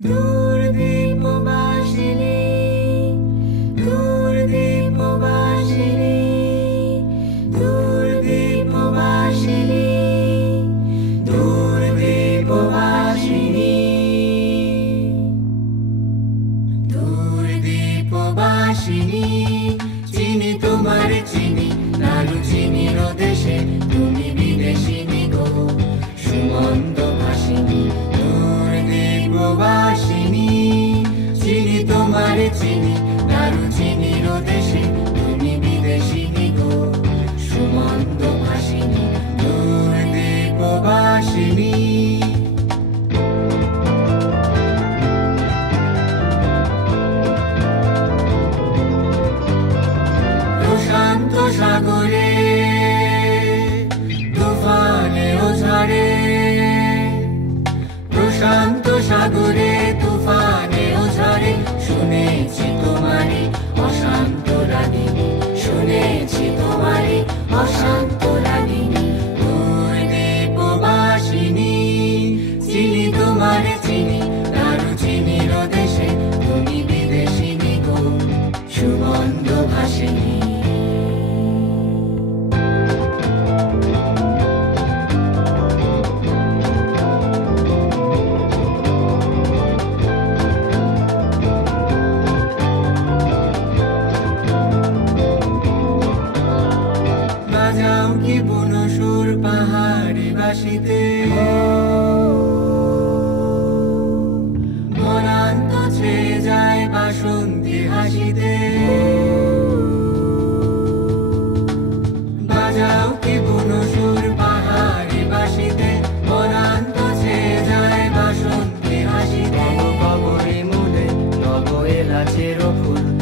দূরদীপবাসিনী দূরদীপবাসিনী দূরদীপবাসিনী দূরদীপবাসিনী দূরদীপবাসিনী চিনি তোমার চিনি নারু চিনির দেশে তুমি বিদেশিনী গো সুমন্ত ভাসিনী দূরদীপবাসিনী চিনি তোমার চিনি নারু চিনির দেশে তুমি বিদেশিনী গো সুমন্ত ভাসিনী দূরদীপবাসিনী প্রশান্ত সাগরে তুফানে ও ঝড়ে প্রশান্ত সাগরে তুফানে ও ঝড়ে শুনেছি তোমারে অশান্ত রাগিনী শুনেছি তোমারে অশান্ত রাগিনী দূরদীপবাসিনী চিনি তোমারে চিনি নারু চিনির দেশে তুমি বিদেশিনী গো সুমন্ত ভাসিনী বাজাও কি বুনসুর পাহাড়ি বাসিতে মনান্ত ছেয়ে যায় বাসন্তী হাসিতে বাজাও কি বুনসুর পাহাড়ি বাসিতে মনান্ত ছেয়ে যায় বাসন্তী হাসিতে কবরে মূলে নব এলাচের ফুল